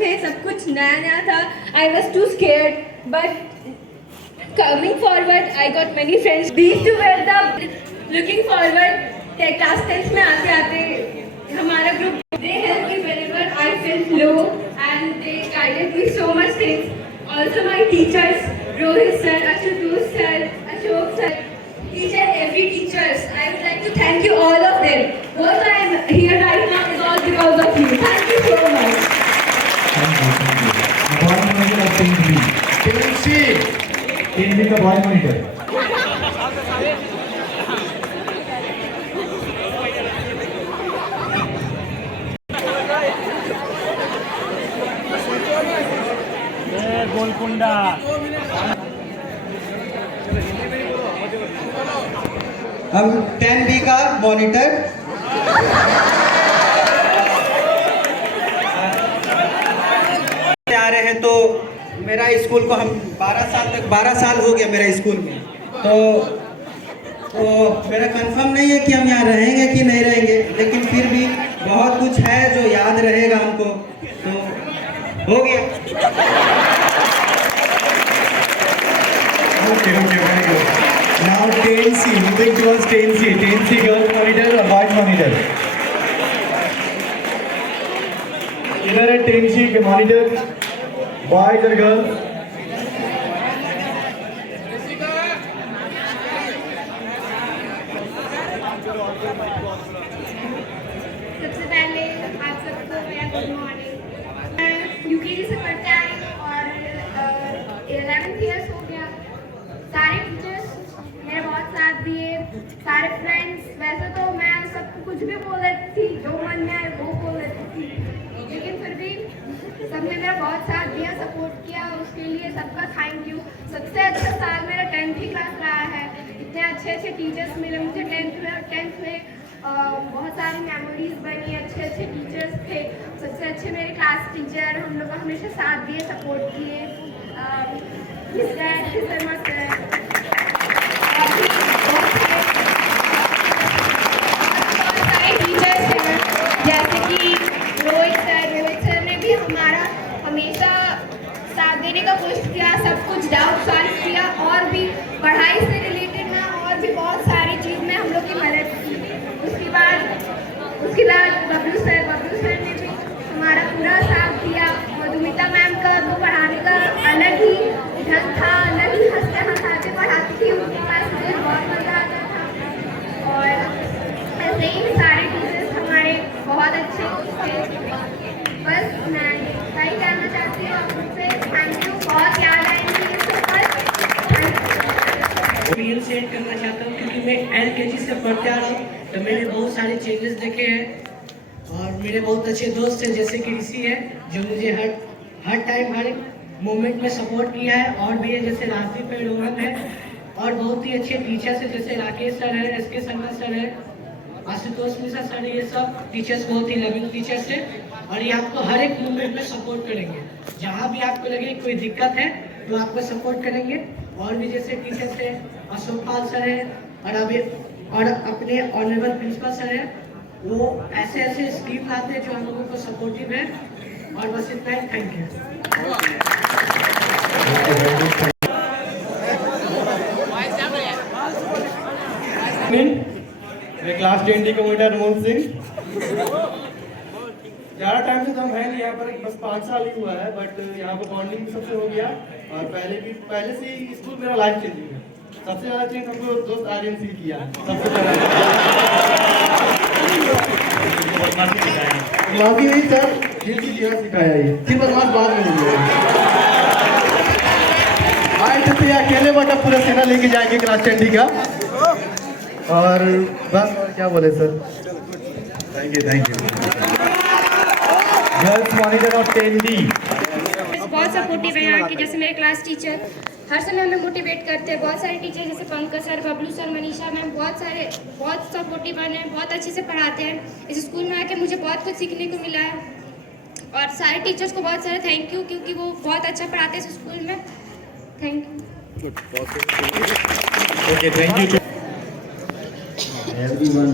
थे, सब कुछ नया नया था. I was too scared, but coming forward, I got many friends. These two were the looking forward. Class 10th में आते आते हमारा group. They helped me whenever I felt low, and they guided me so much things. Also my teachers, Rohit sir, Ashutosh sir, Ashok sir, each and every teachers. I would like to thank you all of them. What I am here right now is all because of you. Thank you so much. Boy monitor of 10B. 10B का boy monitor. Golconda. हम 10B का monitor. आ रहे हैं तो मेरा school को हम 12 साल हो गया मेरा स्कूल में. तो मेरा कंफर्म नहीं है कि हम यहाँ रहेंगे कि नहीं रहेंगे, लेकिन फिर भी बहुत कुछ है जो याद रहेगा हमको. तो हो गया. Okay, very good. Now 10C, moving towards 10C. 10C girls monitor or boys monitor? इधर है 10C के monitor, boys और girls. सबसे पहले आप सबको मेरा गुड मॉर्निंग. यूकेजी से पढ़ते आए और 11th ईयर्स हो गया. सारे टीचर्स मेरे बहुत साथ दिए, सारे फ्रेंड्स. वैसे तो मैं सबको कुछ भी बोल देती थी, जो मन में आए वो बोल देती थी, लेकिन फिर भी सबने मेरा बहुत साथ दिया, सपोर्ट किया. उसके लिए सबका थैंक यू. सबसे अच्छा साल मेरा 10th क्लास रहा है. इतने अच्छे अच्छे टीचर्स मिले मुझे 10th में. बहुत सारी मेमोरीज बनी. अच्छे अच्छे टीचर्स थे. सबसे अच्छे मेरे क्लास टीचर हम लोग को हमेशा साथ दिए, सपोर्ट किए. टीचर्स हैं जैसे कि रोहित सर ने भी हमारा हमेशा साथ देने का कोशिश किया, सब कुछ डाउट सॉल्व किया, और भी पढ़ाई से रिलेटेड ना और भी बहुत सारी चीज़ में हम लोग की मदद की. उसके बाद बबलू सर ने भी हमारा पूरा साथ दिया. मधुमिता मैम का तो पढ़ाने का अलग ही ढंग था, अलग ही हंसते पढ़ाती थी. उनके पास मुझे बहुत मज़ा आता था. और ऐसे ही सारे टीचर्स हमारे बहुत अच्छे थे. बस मैं यही कहना चाहती हूँ आप मुझसे थैंक यू. बहुत याद आएंगी ये सब फील शेयर करना चाहता हूँ, क्योंकि मैं LKG से पढ़ते आ रहा हूँ, तो मैंने बहुत सारे चेंजेस देखे हैं. और मेरे बहुत अच्छे दोस्त हैं जैसे कि ऋषि है, जो मुझे हर टाइम हर मोमेंट में सपोर्ट किया है. और भी है जैसे राजदीप है, रोहन है, और बहुत ही अच्छे टीचर्स हैं जैसे राकेश सर है, SK शर्मा सर है, आशुतोष मिश्रा सर. ये सब टीचर्स बहुत ही लविंग टीचर्स हैं, और ये आपको हर एक मूवमेंट में सपोर्ट करेंगे. जहाँ भी आपको लगे कोई दिक्कत है तो आपको सपोर्ट करेंगे. और भी जैसे टीचर्स हैं, अशोक पाल सर है, और अपने ऑनरेबल प्रिंसिपल सर है. वो ऐसे ऐसे स्कीम लाते हैं जो हम लोगों को सपोर्टिव है. और बस इतना ही. Thank you. क्लास 10D का मॉनिटर अनमोल सिंह. ज़्यादा टाइम से तो हम हैं नहीं यहाँ पर, बस 5 साल ही हुआ है, बट यहाँ पर बॉन्डिंग सबसे हो गया. और पहले से ही स्कूल मेरा लाइफ चेंजिंग है. सबसे ज़्यादा चेंज हमको दोस्त आर्यन सिंह किया सबसे पहले. बदमाशी नहीं सर, दिल की जीवन सिखाया ये. फिर बदमाश बाद में नहीं है. आए थे अकेले बटा पूरा सेना लेके जाएंगे क्लास 10D का. और बस और क्या बोले sir. Thank you. Girls monitor of 10D. बहुत सपोर्टिव है यहाँ के. जैसे मेरे क्लास टीचर हर समय हमें मोटिवेट करते हैं. बहुत सारे टीचर जैसे Pankaj sir, Bablu sir, Manisha ma'am, बहुत सपोर्टिव हैं, बहुत अच्छे से पढ़ाते हैं. इस स्कूल में आके मुझे बहुत कुछ सीखने को मिला है. और सारे टीचर्स को बहुत सारा थैंक यू, क्योंकि वो बहुत अच्छा पढ़ाते हैं इस स्कूल में. Thank you. Okay, thank you. Everyone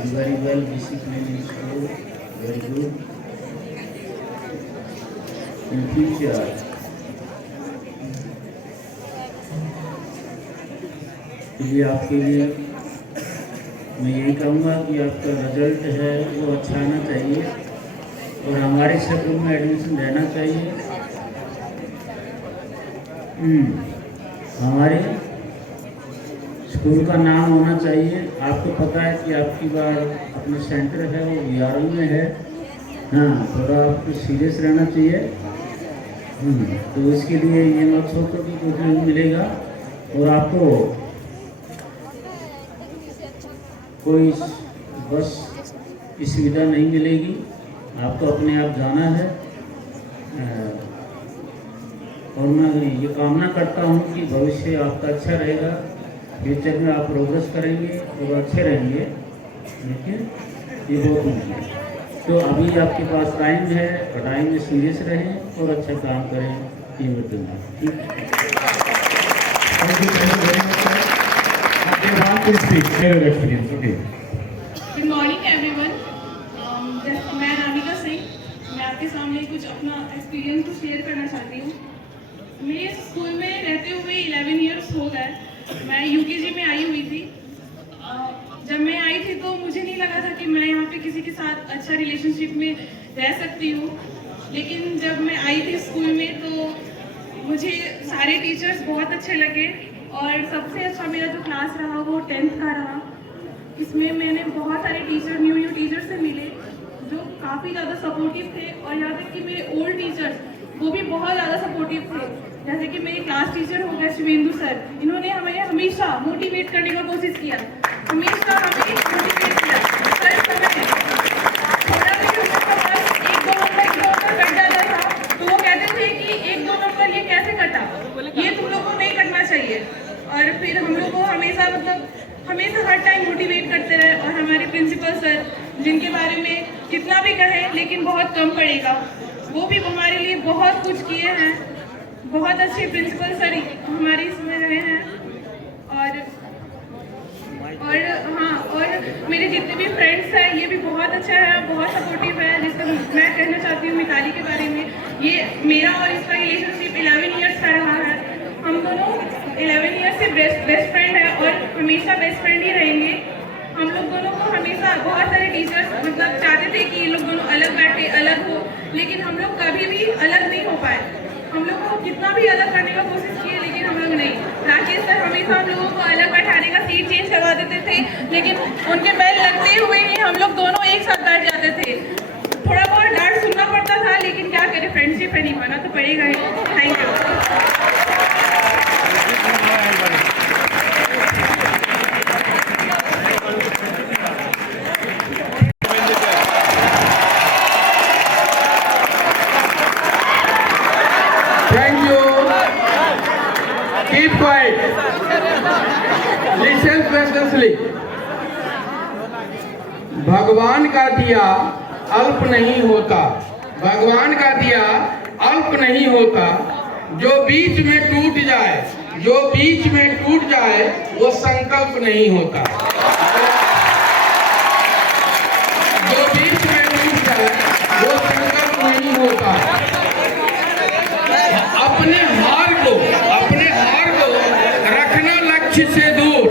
is very well disciplined in school, very good. future. इसलिए आपके लिए मैं यही कहूँगा कि आपका रिजल्ट है वो अच्छा आना चाहिए और हमारे स्कूल में एडमिशन रहना चाहिए। हमारे स्कूल का नाम होना चाहिए। आपको पता है कि आपकी बार अपना सेंटर है वो VRL में है। हाँ, थोड़ा आपको सीरियस रहना चाहिए। तो इसके लिए ये मत सोचो कि कुछ नहीं मिलेगा और आपको कोई बस की सुविधा नहीं मिलेगी। आपको अपने आप जाना है और मैं ये कामना करता हूँ कि भविष्य आपका अच्छा रहेगा, फ्यूचर में आप प्रोग्रेस करेंगे और अच्छे रहेंगे। लेकिन ये बहुत मुश्किल है। तो अभी आपके पास टाइम है, पढ़ाई में सीरियस रहें और अच्छा काम करें। ये मैं दूँगा। ठीक है। Good morning everyone. मैं रानिका सिंह, मैं आपके सामने कुछ अपना एक्सपीरियंस को शेयर करना चाहती हूँ। मेरे स्कूल में रहते हुए 11 इयर्स हो गए। मैं UKG में आई हुई थी। जब मैं आई थी तो मुझे नहीं लगा था कि मैं यहाँ पे किसी के साथ अच्छा रिलेशनशिप में रह सकती हूँ, लेकिन जब मैं आई थी स्कूल में तो मुझे सारे टीचर्स बहुत अच्छे लगे और सबसे अच्छा मेरा जो क्लास रहा वो 10th का रहा। इसमें मैंने बहुत सारे न्यू टीचर से मिले जो काफ़ी ज़्यादा सपोर्टिव थे और यहाँ तक कि मेरे ओल्ड टीचर्स वो भी बहुत ज़्यादा सपोर्टिव थे। जैसे कि मेरे क्लास टीचर हो गए शिवेंदु सर, इन्होंने हमें हमेशा मोटिवेट करने का कोशिश किया, हमेशा हमें मोटिवेट किया। हर समय थोड़ा भी हम लोग का बस 1-2 नंबर कट जाता था तो वो कहते थे कि 1-2 नंबर ये कैसे कटा, ये तुम लोग को नहीं कटना चाहिए। और फिर हम लोग को हमेशा हमेशा हर टाइम मोटिवेट करते रहे। और हमारे प्रिंसिपल सर, जिनके बारे में कितना भी कहें लेकिन बहुत कम पड़ेगा, वो भी हमारे लिए बहुत कुछ किए हैं। बहुत अच्छे प्रिंसिपल सर हमारे इसमें रहे हैं। और मेरे जितने भी फ्रेंड्स हैं ये भी बहुत अच्छा है, बहुत सपोर्टिव है। जिसका मैं कहना चाहती हूँ मिताली के बारे में, ये मेरा और इसका रिलेशनशिप 11 इयर्स का रहा है। हम दोनों 11 इयर्स से बेस्ट फ्रेंड है और हमेशा बेस्ट फ्रेंड ही रहेंगे। हम लोग दोनों को हमेशा बहुत सारे टीचर्स चाहते थे कि ये लोग दोनों अलग बैठे, अलग हो, लेकिन हम लोग कभी भी अलग नहीं हो पाए। हम लोग को कितना भी अलग करने का कोशिश किए लेकिन हम लोग नहीं। राकेश सर हमेशा हम लोगों को अलग बैठाने का सीट चेंज करवा देते थे, लेकिन उनके बेल लगते हुए ही हम लोग दोनों एक साथ बैठ जाते थे। थोड़ा बहुत डांट सुनना पड़ता था, लेकिन क्या करें, फ्रेंडशिप है, नहीं माना तो पड़ेगा ही। Thank you. Keep quiet. Listen patiently. भगवान का दिया अल्प नहीं होता, भगवान का दिया अल्प नहीं होता। जो बीच में टूट जाए, जो बीच में टूट जाए वो संकल्प नहीं होता। जो बीच में टूट जाए वो संकल्प नहीं होता। अपने हार को रखना लक्ष्य से दूर,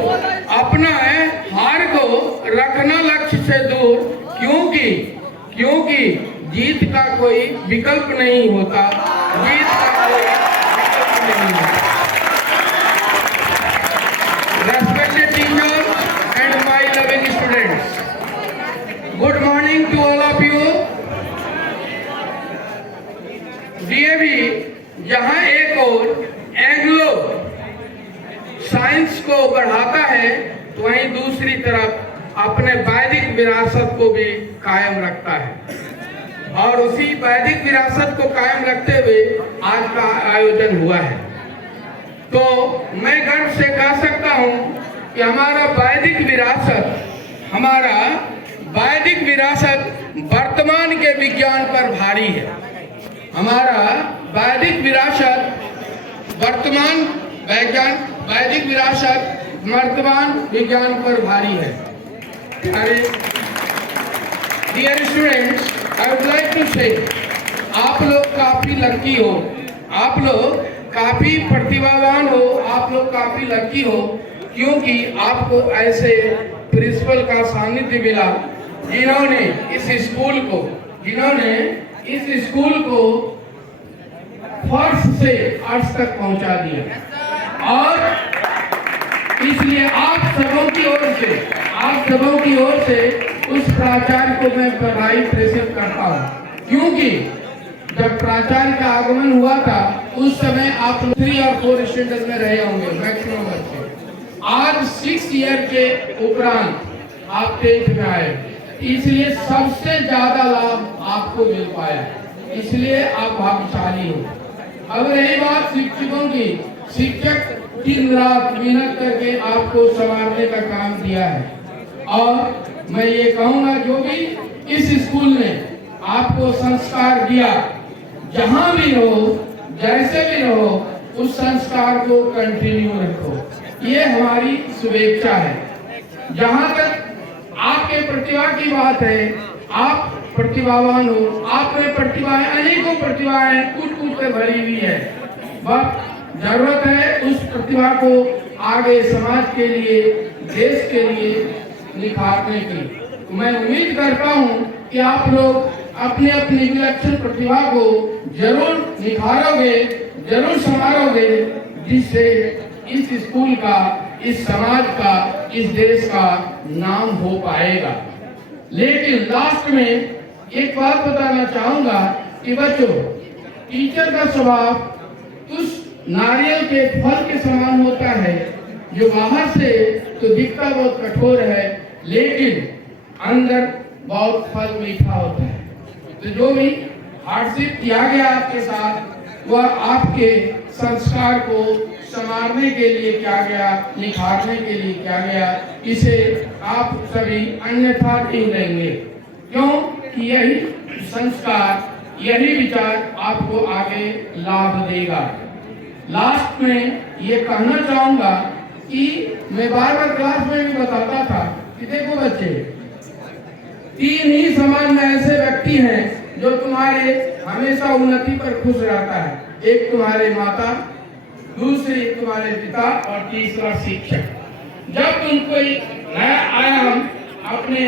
अपना हार को रखना लक्ष्य से दूर, क्योंकि जीत का कोई विकल्प नहीं होता, जीत का कोई विकल्प नहीं होता। Respected teachers and my loving students, good morning to all of you. DAV जहाँ एक और एंग्लो साइंस को बढ़ाता है तो वहीं दूसरी तरफ अपने वैदिक विरासत को भी कायम रखता है। और उसी वैदिक विरासत को कायम रखते हुए आज का आयोजन हुआ है। तो मैं गर्व से कह सकता हूँ कि हमारा वैदिक विरासत वर्तमान के विज्ञान पर भारी है। हमारा वैदिक विरासत वर्तमान विज्ञान पर भारी है। Dear students, I would like to say आप लोग काफी लकी हो, आप लोग काफी प्रतिभावान हो, आप लोग काफी लकी हो, क्योंकि आपको ऐसे प्रिंसिपल का सानिध्य मिला जिन्होंने इस स्कूल को फर्स्ट से अर्थ तक पहुंचा दिया। और इसलिए आप सबों की ओर से उस प्राचार्य को मैं बधाई प्रेषित करता हूं, क्योंकि जब प्राचार्य का आगमन हुआ था उस समय आप 3 और 4 स्टैंडर्ड में रहे होंगे मैक्सिमम बच्चे। आज 6 ईयर के उपरांत आप 10th में आए, इसलिए सबसे ज्यादा लाभ आपको मिल पाया, इसलिए आप भाग्यशाली हो। अब रही बात शिक्षकों की, शिक्षक दिन रात मेहनत करके आपको संवारने का काम दिया है, और मैं ये कहूँगा जो भी इस स्कूल ने आपको संस्कार दिया, जहाँ भी रहो, जैसे भी रहो, उस संस्कार को कंटिन्यू रखो, ये हमारी शुभेच्छा है। जहाँ तक आपके प्रतिभा की बात है, आप प्रतिभावान हो, आप में प्रतिभाएं, अनेकों प्रतिभाएं कूट कर भरी हुई है, बस जरूरत है उस प्रतिभा को आगे समाज के लिए, देश के लिए निखारने की। मैं उम्मीद करता हूँ कि आप लोग अपने अपनी विलक्षण प्रतिभा को जरूर निखारोगे, जरूर संवारोगे, जिससे इस स्कूल का, इस समाज का, इस देश का नाम हो पाएगा। लेकिन लास्ट में एक बात बताना चाहूंगा कि बच्चों, टीचर का स्वभाव उस नारियल के फल के समान होता है, जो बाहर से तो दिखता बहुत कठोर है, लेकिन अंदर बहुत फल मीठा होता है। तो जो भी हार्डशिप किया गया आपके साथ, वह आपके संस्कार को संवारने के लिए किया गया, निखारने के लिए किया गया, इसे आप सभी अन्यथा नहीं लेंगे, क्यों कि यही संस्कार, यही विचार आपको आगे लाभ देगा। लास्ट में ये कहना चाहूंगा कि मैं बार क्लास में भी बताता था कि देखो बच्चे, 3 ही समाज में ऐसे व्यक्ति हैं जो तुम्हारे हमेशा उन्नति पर खुश रहता है। एक तुम्हारे माता, दूसरी तुम्हारे पिता, और तीसरा शिक्षक। जब तुम कोई नया आयाम अपने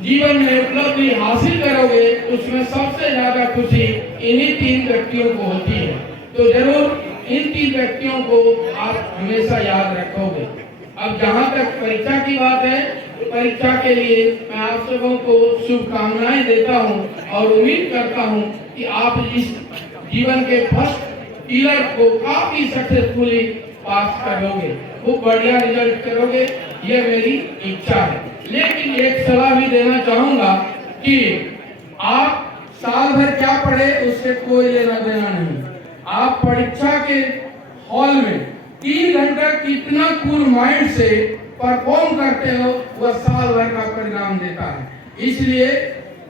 जीवन में उपलब्धि हासिल करोगे, उसमें सबसे ज्यादा खुशी इन्हीं 3 व्यक्तियों को होती है। तो जरूर इन 3 व्यक्तियों को आप हमेशा याद रखोगे। अब जहाँ तक परीक्षा की बात है, तो परीक्षा के लिए मैं आप सबों को शुभकामनाएं देता हूँ, और उम्मीद करता हूँ कि आप इस जीवन के फर्स्ट ईयर को काफी सक्सेसफुली पास करोगे, खूब बढ़िया रिजल्ट करोगे, ये मेरी इच्छा है। लेकिन एक सलाह भी देना चाहूंगा कि आप साल भर क्या पढ़े उससे कोई लेना देना नहीं। आप परीक्षा के हॉल में 3 घंटा कितना कूल माइंड से परफॉर्म करते हो, वह साल भर का परिणाम देता है। इसलिए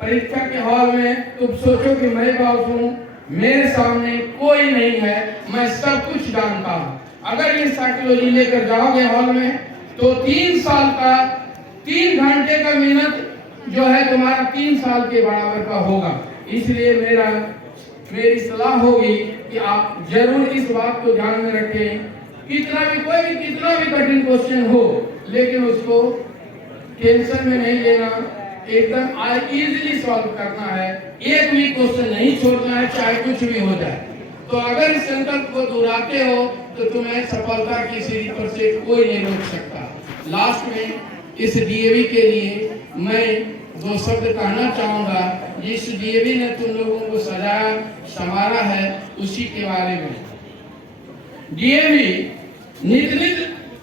परीक्षा के हॉल में तुम सोचो कि मैं पास हूँ, मेरे सामने कोई नहीं है, मैं सब कुछ जानता हूँ। अगर ये साइकोलॉजी लेकर जाओगे हॉल में, तो 3 साल का 3 घंटे का मेहनत जो है तुम्हारा 3 साल के बराबर का होगा। इसलिए मेरी सलाह होगी कि आप जरूर इस बात को ध्यान में रखें, कितना भी कठिन क्वेश्चन हो, लेकिन उसको टेंशन में नहीं लेना, एकदम इजीली सॉल्व करना है। एक भी क्वेश्चन नहीं छोड़ना है, चाहे कुछ भी हो जाए। तो अगर इस संकल्प को दोहराते हो तो तुम्हें सफलता की सीढ़ी पर से कोई नहीं रोक सकता। लास्ट में इस डीएवी के लिए मैं 2 शब्द कहना चाहूंगा। जिस डीएवी ने तुम लोगों को सजाया संवारा है, उसी के बारे में। डीएवी नित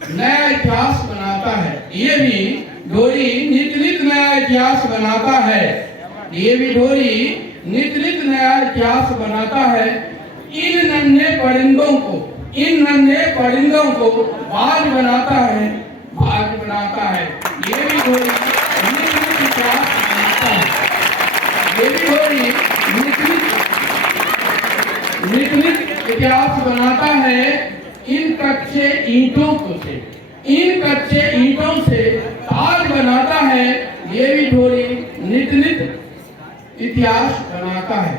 नया इतिहास बनाता है। डीएवी ढोरी नित नया इतिहास बनाता है। डीएवी ढोरी नित नया इतिहास बनाता है। इन नन्हे परिंदों को बाज बनाता है, बाज बनाता है। डीएवी ढोरी नित इतिहास बनाता है। डीएवी ढोरी नित इतिहास बनाता है। इन कच्चे ईंटों से ताज बनाता है। ये भी ढोरी नित इतिहास बनाता है।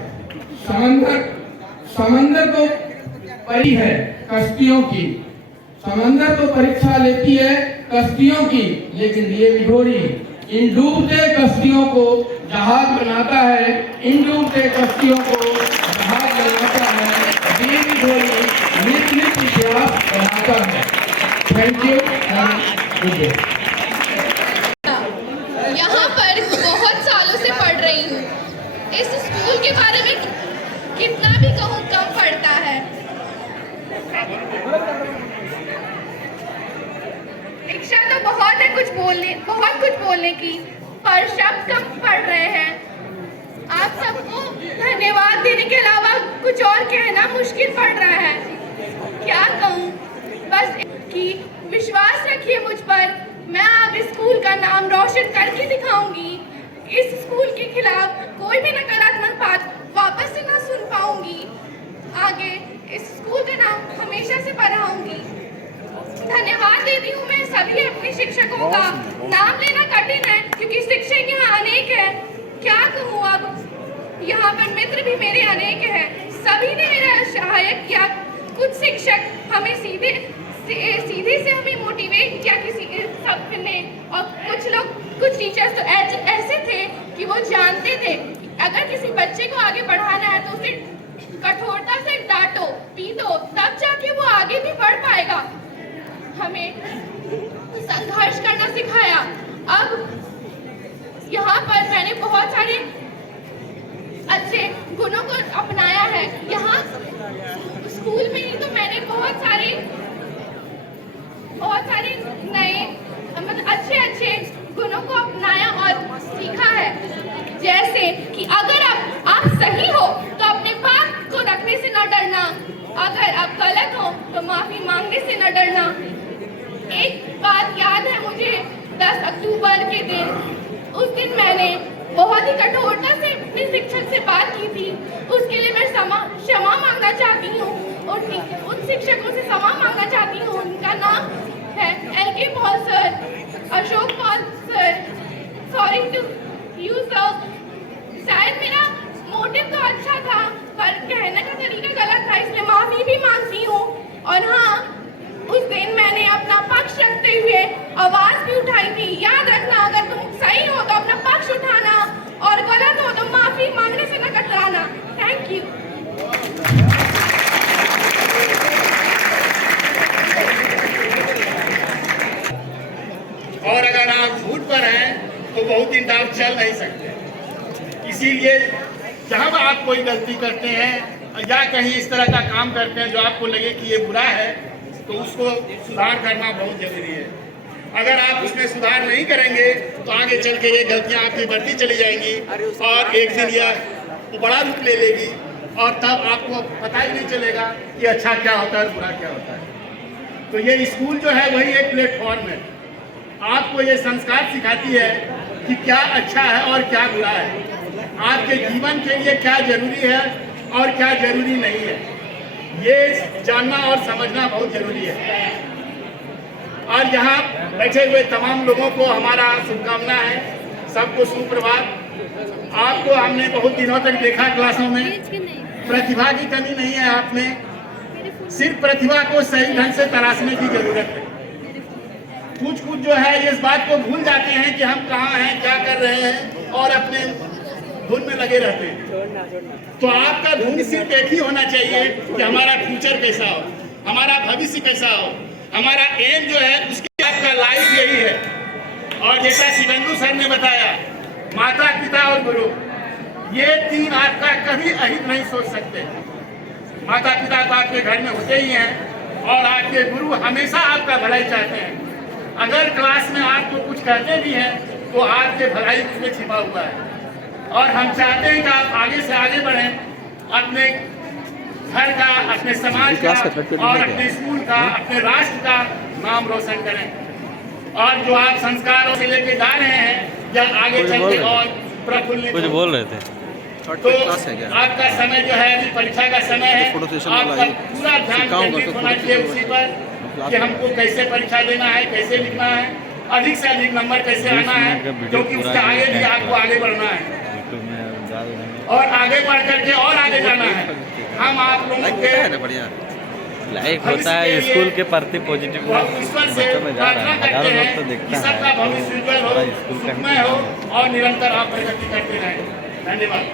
समंदर तो परी है कश्तियों की, समंदर तो परीक्षा लेती है कश्तियों की, लेकिन ये विघोरी इन डूबते कश्तियों को जहाज बनाता है, इन डूबते कश्तियों को जहाज बनाता है, ये विघोरी नित नित इतिहास बनाता है। Thank you and good day. यहाँ पर बहुत सालों से पढ़ रही हूँ। इस स्कूल के बारे में कितना भी कहूँ कम पड़ता है। इच्छा तो बहुत है बहुत कुछ बोलने की, पर शब्द कम पड़ रहे हैं। आप सबको धन्यवाद देने के अलावा कुछ और कहना मुश्किल पड़ रहा है। क्या कहूँ, बस कि विश्वास रखिए मुझ पर, मैं अब इस स्कूल का नाम रोशन करके दिखाऊंगी। इस स्कूल के खिलाफ कोई भी नकारात्मक बात वापस से ना सुन पाऊंगी। आगे इस स्कूल का नाम हमेशा से बढ़ाऊंगी। धन्यवाद देती हूँ मैं सभी अपने शिक्षकों का। नाम लेना कठिन है क्योंकि शिक्षक यहाँ अनेक है। क्या कहूँ अब, यहाँ पर मित्र भी मेरे अनेक हैं। सभी ने मेरा सहायक किया। कुछ शिक्षक हमें सीधे से हमें मोटिवेट किया किसी सबने, और कुछ टीचर्स तो ऐसे थे कि वो जानते थे अगर किसी बच्चे को आगे बढ़ाना है तो उसे कठोरता से डांटो पीटो, तब जाके वो आगे भी बढ़ पाएगा। हमें संघर्ष करना सिखाया। अब यहाँ पर मैंने बहुत सारे अच्छे गुणों को अपनाया है। यहाँ स्कूल में ही तो मैंने बहुत सारे नए मतलब अच्छे गुणों को अपनाया और सीखा है। जैसे कि अगर आप सही हो तो अपने बात को रखने से न डरना, अगर आप गलत हो तो माफी मांगने से न डरना। एक बात याद है मुझे, 10 अक्टूबर के दिन, उस दिन मैंने बहुत ही कठोरता से अपने शिक्षक से बात की थी। उसके लिए मैं क्षमा मांगना चाहती हूँ और उन शिक्षकों से क्षमा मांगना चाहती हूँ। उनका नाम है LK Paul sir, Ashok Paul sir. Sorry to you sir. शायद मेरा मोटिव तो अच्छा था पर कहने का तरीका गलत था, इसलिए माफी भी मांगती हूँ। और हाँ, उस दिन मैंने अपना पक्ष रखते हुए आवाज भी उठाई थी। याद रखना, अगर तुम सही हो तो अपना पक्ष उठाना और गलत हो तो माफी मांगने से न कतराना। Thank you. और अगर आप झूठ पर हैं तो बहुत दिन आप चल नहीं सकते। इसीलिए जहाँ आप कोई गलती करते हैं या कहीं इस तरह का काम करते हैं जो आपको लगे कि ये बुरा है, तो उसको सुधार करना बहुत जरूरी है। अगर आप उसमें सुधार नहीं करेंगे तो आगे चल के ये गलतियाँ आपकी बढ़ती चली जाएंगी और एक दिन यह बड़ा रूप ले लेगी और तब आपको पता ही नहीं चलेगा कि अच्छा क्या होता है और बुरा क्या होता है। तो ये स्कूल जो है वही एक प्लेटफॉर्म है, आपको ये संस्कार सिखाती है कि क्या अच्छा है और क्या बुरा है, आपके जीवन के लिए क्या जरूरी है और क्या जरूरी नहीं है, ये जानना और समझना बहुत जरूरी है। और यहाँ बैठे हुए तमाम लोगों को हमारा शुभकामना है, सबको सुप्रभात। आपको हमने बहुत दिनों तक देखा क्लासों में, प्रतिभा की कमी नहीं है आप में, सिर्फ प्रतिभा को सही ढंग से तराशने की जरूरत है। कुछ जो है इस बात को भूल जाते हैं कि हम कहाँ हैं, क्या कर रहे हैं और अपने धुन में लगे रहते हैं। तो आपका धुन सिर्फ एक ही होना चाहिए कि हमारा फ्यूचर कैसा हो, हमारा भविष्य कैसा हो, हमारा एम जो है उसके आपका लाइफ यही है। और जैसा शिवेंदु सर ने बताया, माता पिता और गुरु, ये तीन आपका कभी अहित नहीं सोच सकते। माता पिता तो आपके घर में होते ही हैं और आपके गुरु हमेशा आपका भलाई चाहते हैं। अगर क्लास में आपको कुछ कहते भी हैं तो आपके भलाई उसमें छिपा हुआ है। और हम चाहते हैं कि आप आगे से आगे बढ़ें, अपने घर का, अपने समाज का और अपने स्कूल का, अपने राष्ट्र का नाम रोशन करें। और जो आप संस्कारों से लेके जा रहे हैं या आगे चल के और प्रफुल्लित कुछ बोल रहे थे, तो आपका समय जो है अभी परीक्षा का समय है, आपका पूरा ध्यान केंद्रित होना चाहिए उसी पर कि हमको कैसे परीक्षा देना है, कैसे लिखना है, अधिक से अधिक नंबर कैसे आना है, क्योंकि उसके आगे भी आपको आगे बढ़ना है और आगे बढ़ करके और आगे जाना है। हम आप लोगों के लाइक होता है स्कूल के प्रति पॉजिटिव ईश्वर से बच्चों में जा रहा प्रार्थना है, हजारों करते लोग हैं तो कि देखता सबका है भविष्य उज्जवल हो, पूरा स्कूल का सुखमय हो और निरंतर आप प्रगति करते रहें। धन्यवाद।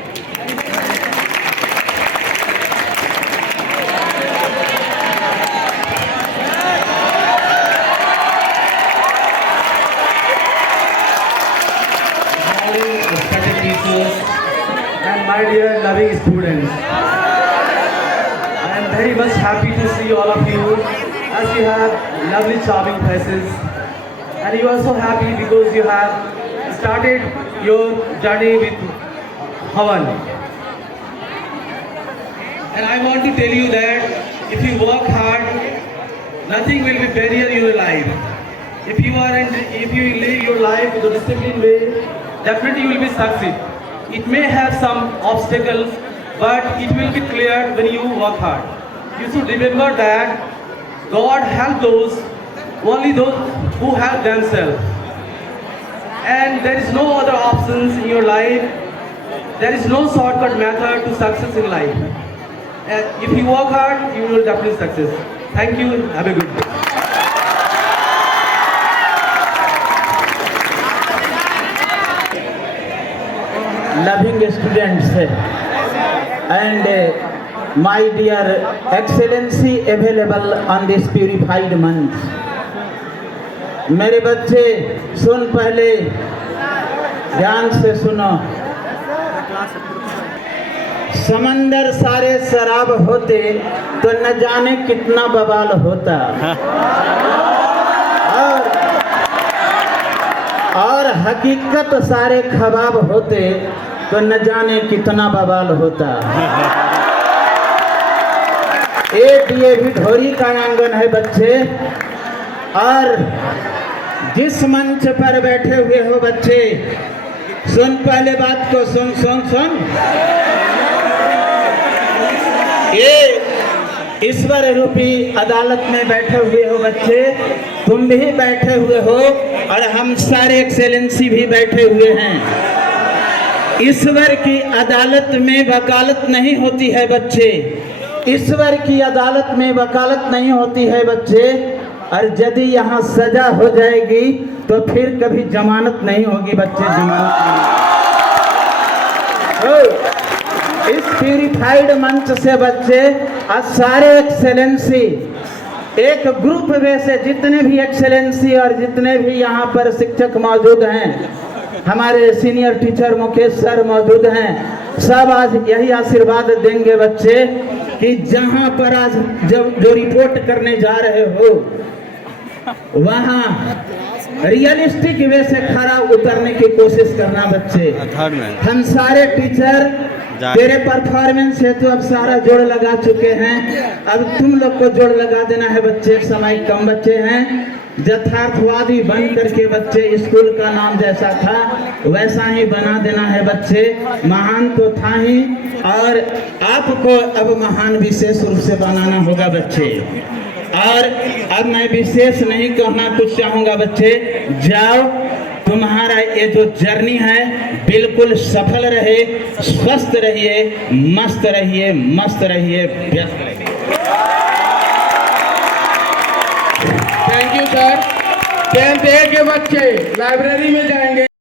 Respected teachers and my dear loving students, I am very much happy to see all of you as you have lovely charming faces, and you are so happy because you have started your journey with Havan. And I want to tell you that if you work hard, nothing will be barrier in your life. If you live your life with a disciplined way, definitely you will be succeed. It may have some obstacles, but it will be clear when you work hard. You should remember that God help only those who help themselves. And there is no other options in your life. There is no shortcut method to success in life. If you work hard, you will definitely success. Thank you. Have a good day. Loving students and my dear excellency available on this purified month. मेरे बच्चे सुन, पहले ध्यान से सुनो। समंदर सारे शराब होते तो न जाने कितना बवाल होता, और हकीकत सारे खबाब होते तो न जाने कितना बवाल होता। ये ढोरी का आंगन है बच्चे, और जिस मंच पर बैठे हुए हो बच्चे, सुन पहले बात को, सुन सुन सुन। ये ईश्वर रूपी अदालत में बैठे हुए हो बच्चे, तुम भी बैठे हुए हो और हम सारे एक्सेलेंसी भी बैठे हुए हैं। ईश्वर की अदालत में वकालत नहीं होती है बच्चे, ईश्वर की अदालत में वकालत नहीं होती है बच्चे, और यदि यहाँ सजा हो जाएगी तो फिर कभी जमानत नहीं होगी बच्चे, जमानत नहीं। इस प्यूरिफाइड मंच से बच्चे आज सारे एक्सेलेंसी एक ग्रुप में से जितने भी एक्सेलेंसी और जितने भी यहाँ पर शिक्षक मौजूद हैं, हमारे सीनियर टीचर मुकेश सर मौजूद हैं, सब आज यही आशीर्वाद देंगे बच्चे कि जहाँ पर आज जो रिपोर्ट करने जा रहे हो वहाँ रियलिस्टिक वे से खरा उतरने की कोशिश करना बच्चे। हम सारे टीचर तेरे परफॉर्मेंस है तो अब सारा जोड़ लगा चुके हैं, अब तुम लोग को जोड़ लगा देना है बच्चे। समय कम बच्चे हैं, यथार्थवादी बन करके बच्चे स्कूल का नाम जैसा था वैसा ही बना देना है बच्चे। महान तो था ही, और आपको अब महान विशेष रूप से बनाना होगा बच्चे। और अब मैं विशेष नहीं कहना कुछ चाहूँगा बच्चे, जाओ, तुम्हारा ये जो जर्नी है बिल्कुल सफल रहे, स्वस्थ रहिए, मस्त रहिए, मस्त रहिए, व्यस्त रहिए। Thank you sir. 10th A के बच्चे लाइब्रेरी में जाएंगे।